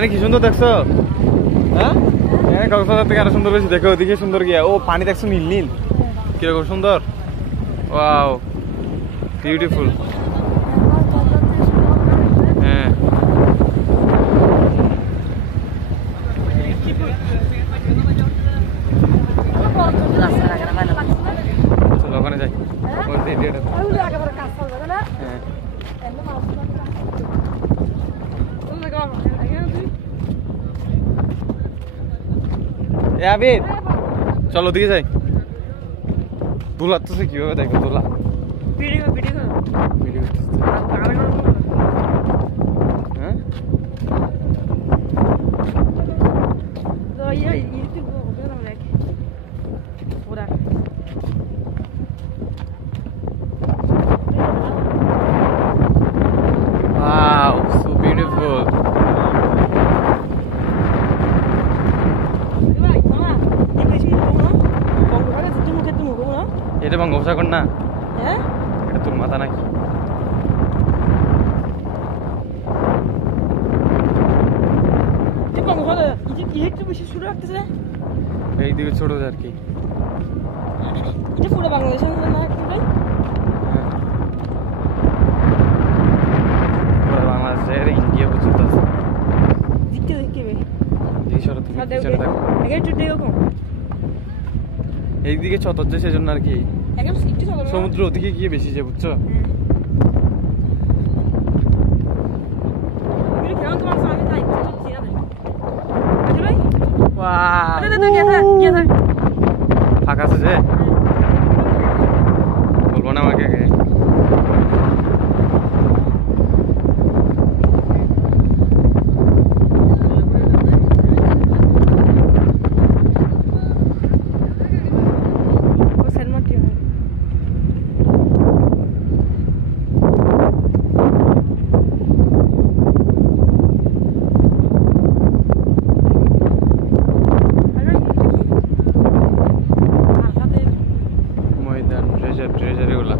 এখানে কি সুন্দর দেখছো? হ্যাঁ, এখানে কক্সবাজার থেকে আরো সুন্দর বেশি। দেখো ওদিকে সুন্দর গিয়া, ও পানি দেখছো নীল নীল, কিরকম সুন্দর। Wow, beautiful. হ্যাঁ, চলো ওখানে যাই। আবির চলো দিকে যাই। দোলা তো কিভাবে দেখো, দোলা হ্যাঁ wow, so beautiful. এটা বঙ্গোপসাগর না? হ্যাঁ, এটা তোর মাথা নাকি? এইদিকে ছোট আর কি, পুরো বাংলাদেশের না বাংলাদেশের ইন্ডিয়া পর্যন্ত আছে। এইদিকে চতর্য সেজন্য আর কি, সমুদ্র ওদিকে গিয়ে বেশি যে, বুঝছো? ফাঁকা আছে যে, বলবো না আমাকে আগে। ট্রেজার এগুলা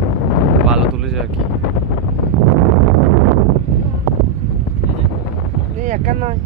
ভালো তুলেছে আর কি। একা নয়।